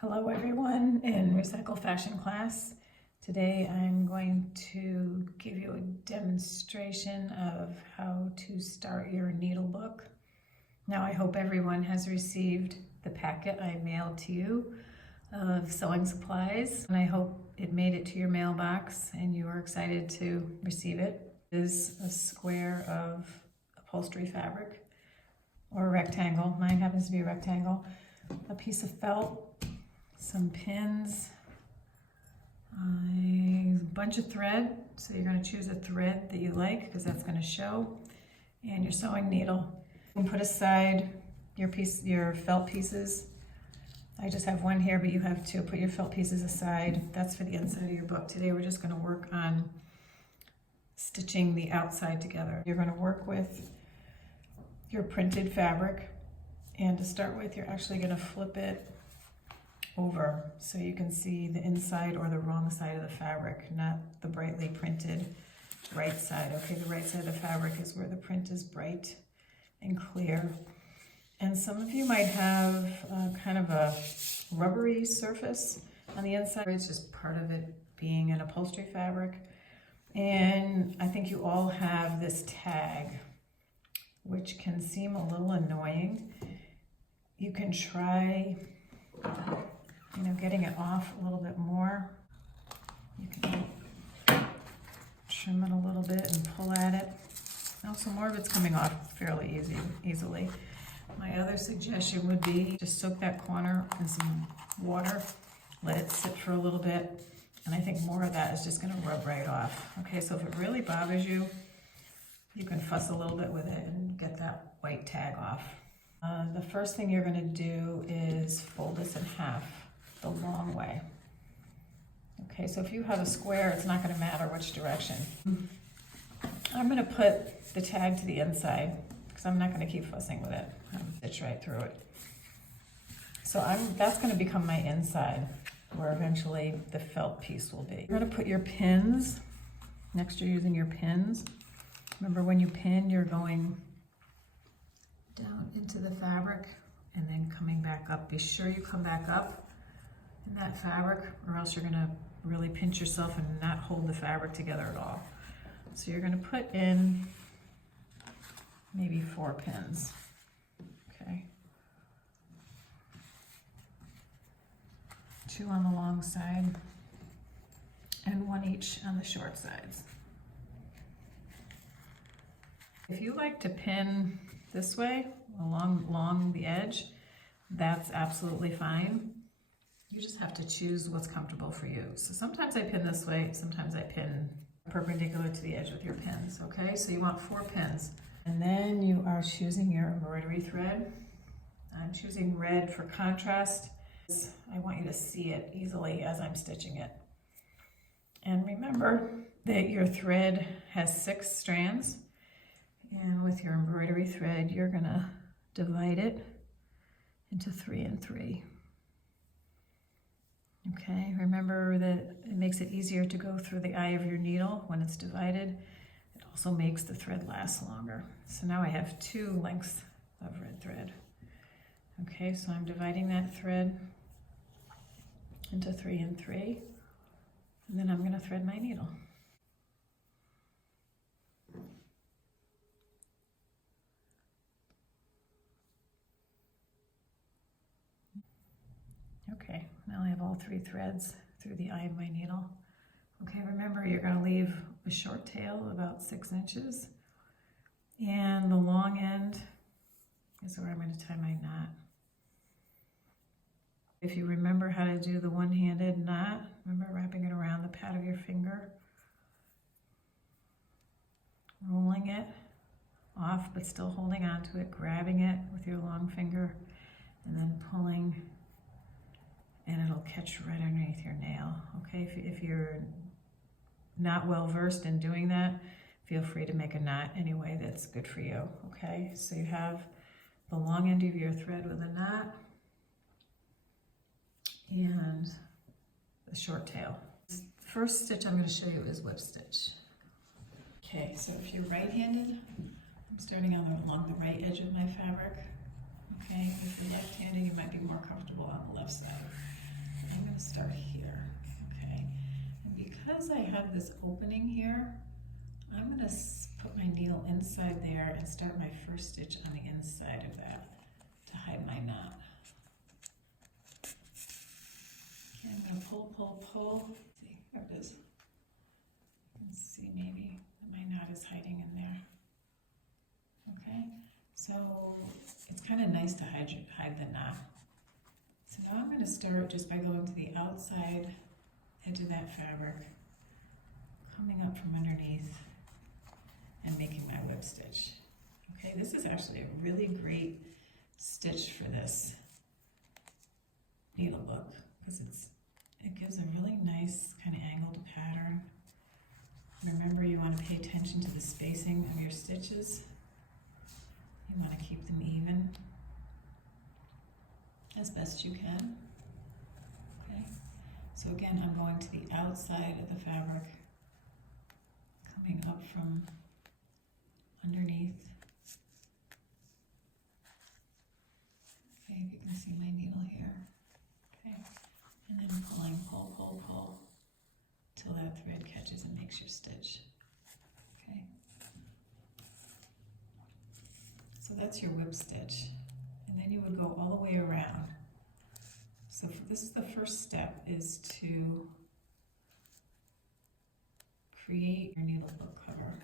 Hello everyone in Recycle Fashion class. Today I'm going to give you a demonstration of how to start your needle book. Now I hope everyone has received the packet I mailed to you of sewing supplies, and I hope it made it to your mailbox and you are excited to receive it. It is a square of upholstery fabric, or a rectangle. Mine happens to be a rectangle. A piece of felt, some pins, a bunch of thread, so you're going to choose a thread that you like because that's going to show, and your sewing needle. You can put aside your felt pieces. I just have one here, but you have to put your felt pieces aside. That's for the inside of your book. Today we're just going to work on stitching the outside together. You're going to work with your printed fabric, and to start with you're actually going to flip it over so you can see the inside or the wrong side of the fabric, not the brightly printed right side. Okay, the right side of the fabric is where the print is bright and clear. And some of you might have kind of a rubbery surface on the inside. It's just part of it being an upholstery fabric. And I think you all have this tag, which can seem a little annoying. You can try getting it off a little bit more. You can trim it a little bit and pull at it. Also, more of it's coming off fairly easily. My other suggestion would be just soak that corner in some water, let it sit for a little bit, and I think more of that is just going to rub right off. Okay, so if it really bothers you, you can fuss a little bit with it and get that white tag off. The first thing you're going to do is fold this in half the long way. Okay, so if you have a square, it's not going to matter which direction. I'm going to put the tag to the inside because I'm not going to keep fussing with it. Stitch right through it. So that's going to become my inside, where eventually the felt piece will be. You're going to put your pins, next you're using your pins. Remember, when you pin, you're going down into the fabric and then coming back up. Be sure you come back up in that fabric, or else you're going to really pinch yourself and not hold the fabric together at all. So you're going to put in maybe 4 pins. Okay. 2 on the long side and 1 each on the short sides. If you like to pin this way along the edge, that's absolutely fine. You just have to choose what's comfortable for you. So sometimes I pin this way, sometimes I pin perpendicular to the edge with your pins. Okay, so you want 4 pins. And then you are choosing your embroidery thread. I'm choosing red for contrast. I want you to see it easily as I'm stitching it. And remember that your thread has 6 strands. And with your embroidery thread, you're gonna divide it into 3 and 3. Okay, remember that it makes it easier to go through the eye of your needle when it's divided. It also makes the thread last longer. So now I have 2 lengths of red thread. Okay, so I'm dividing that thread into 3 and 3, and then I'm gonna thread my needle. Okay, now I have all 3 threads through the eye of my needle. Okay, remember you're going to leave a short tail about 6 inches, and the long end is where I'm going to tie my knot. If you remember how to do the one-handed knot, remember wrapping it around the pad of your finger, rolling it off but still holding on to it, grabbing it with your long finger, and then pulling, and it'll catch right underneath your nail. Okay, if you're not well versed in doing that, feel free to make a knot any way that's good for you. Okay, so you have the long end of your thread with a knot and the short tail. The first stitch I'm going to show you is whip stitch. Okay, so if you're right-handed, I'm starting along the right edge of my fabric. Okay, if you're left-handed, you might be more comfortable on the left side. this opening here, I'm gonna put my needle inside there and start my first stitch on the inside of that to hide my knot. Okay, I'm gonna pull, pull, pull. See, there it is. You can see maybe that my knot is hiding in there. Okay, so it's kind of nice to hide the knot. So now I'm going to start just by going to the outside edge of that fabric, coming up from underneath and making my whip stitch. Okay, this is actually a really great stitch for this needle book because it gives a really nice kind of angled pattern. Remember, you want to pay attention to the spacing of your stitches. You want to keep them even as best you can. Okay, so again, I'm going to the outside of the fabric, coming up from underneath. Okay, if you can see my needle here. Okay, and then pulling, pull, pull, pull, till that thread catches and makes your stitch. Okay, so that's your whip stitch. And then you would go all the way around. So this is the first step, is to create your needle book cover.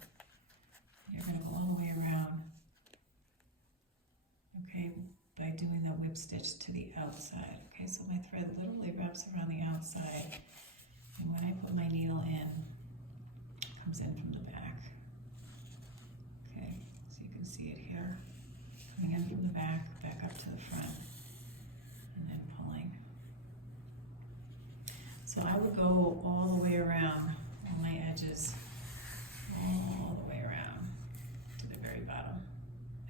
You're going to go all the way around, okay, by doing the whip stitch to the outside. Okay, so my thread literally wraps around the outside, and when I put my needle in, it comes in from the back. Okay, so you can see it here. Coming in from the back up to the front, and then pulling. So I would go all the way around on my edges, all the way around to the very bottom,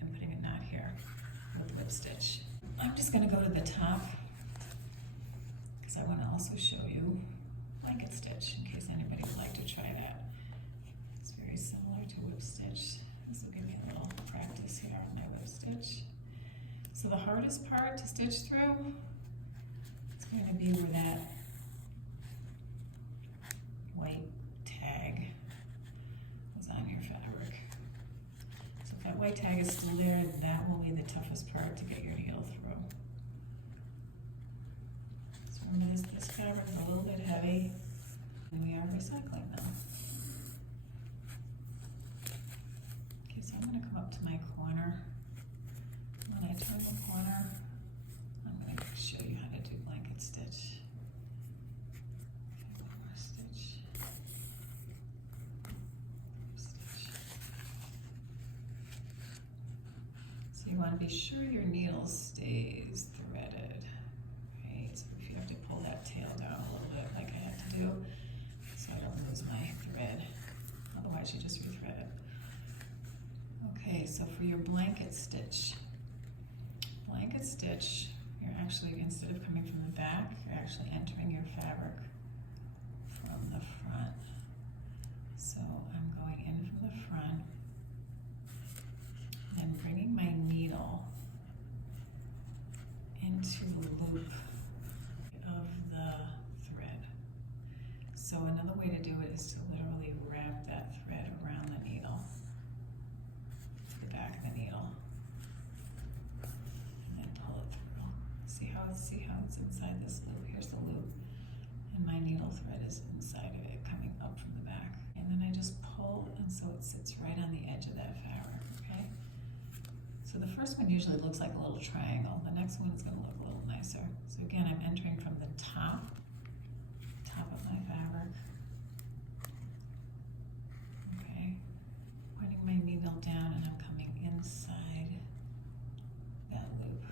and putting a knot here with whip stitch. I'm just going to go to the top because I want to also show you blanket stitch in case anybody would like to try that. It's very similar to whip stitch. This will give me a little practice here on my whip stitch. So the hardest part to stitch through is going to be where that white tag was on your fabric. So if that white tag is still there, that will be the toughest part to get your needle through. So remember, this fabric is a little bit heavy, and we are recycling now. Okay, so I'm going to come up to my corner. When I turn the corner, I'm going to show you how to do blanket stitch. Okay, one more stitch. Stitch. So you want to be sure your needle stays threaded. Right? So if you have to pull that tail down a little bit, like I have to do, so I don't lose my thread. Otherwise, you just rethread it. Okay, so for your blanket stitch, you're actually, instead of coming from the back, you're actually entering your fabric from the front. So I'm going in from the front, and bringing my needle into the loop of the thread. So another way to do it is to literally wrap that thread around the needle, to the back of the needle. See how it's inside this loop? Here's the loop, and my needle thread is inside of it, coming up from the back. And then I just pull, and so it sits right on the edge of that fabric, okay? So the first one usually looks like a little triangle. The next one is going to look a little nicer. So again, I'm entering from the top of my fabric. Okay, pointing my needle down, and I'm coming inside that loop.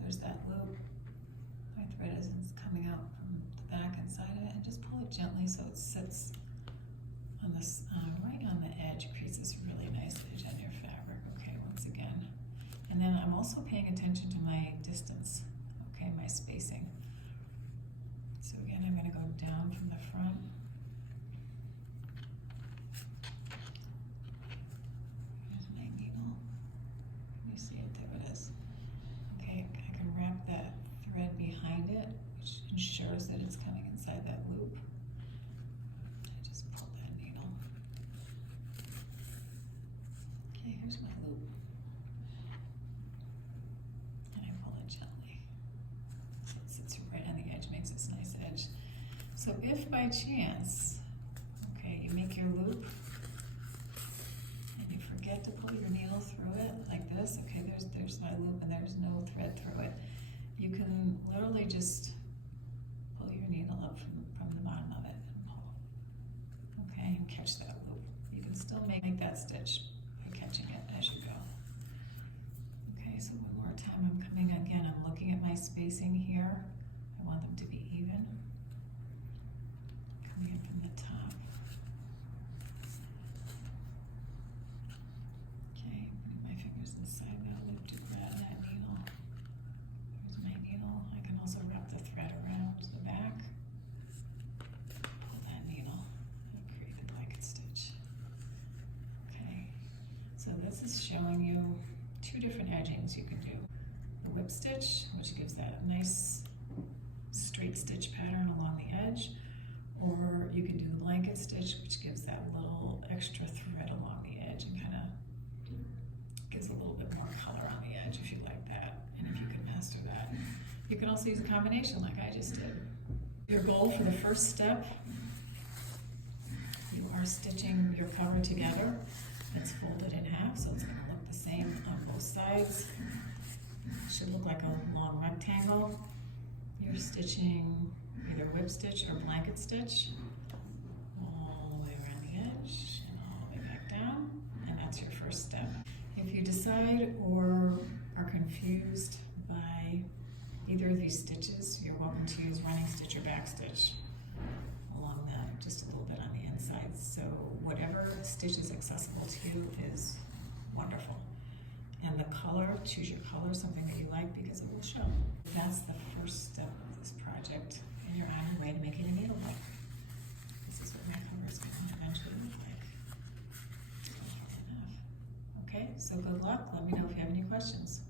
There's that loop. My thread is coming out from the back inside of it, and just pull it gently so it sits on this right on the edge, creates this really nice edge on your fabric. Okay, once again, and then I'm also paying attention to my distance. Okay, my spacing. So again, I'm going to go down from the front. Here's my needle. Can you see it? There it is. Okay, I can Okay, here's my loop. And I pull it gently. So it sits right on the edge, makes this nice edge. So if by chance, okay, you make your loop and you forget to pull your needle through it like this, okay, there's my loop and there's no thread through it. You can literally just pull your needle up from the bottom of it and pull. Okay, and catch that loop. You can still make that stitch by catching it as you go. Okay, so one more time, I'm coming again, I'm looking at my spacing here. I want them to be even. Coming in from the top. Okay, putting my fingers inside that loop to grab that needle. There's my needle. I can also wrap the thread around the back. Pull that needle and create the blanket stitch. Okay, so this is showing you two different edgings you can do. The whip stitch, which gives that nice straight stitch pattern along the edge, or you can do the blanket stitch, which gives that little extra thread along the edge and kind of gives a little bit more color on the edge if you like that, and if you can master that. You can also use a combination like I just did. Your goal for the first step, you are stitching your cover together. It's folded in half, so it's going to look the same on both sides. It should look like a long rectangle. You're stitching either whip stitch or blanket stitch all the way around the edge and all the way back down, and that's your first step. If you decide or are confused by either of these stitches, you're welcome to use running stitch or back stitch along that, just a little bit on the inside. So whatever stitch is accessible to you is wonderful. And the color, choose your color, something that you like, because it will show. That's the first step of this project, and you're on your way to making a needlebook. This is what my cover is going to eventually look like. Okay, so good luck. Let me know if you have any questions.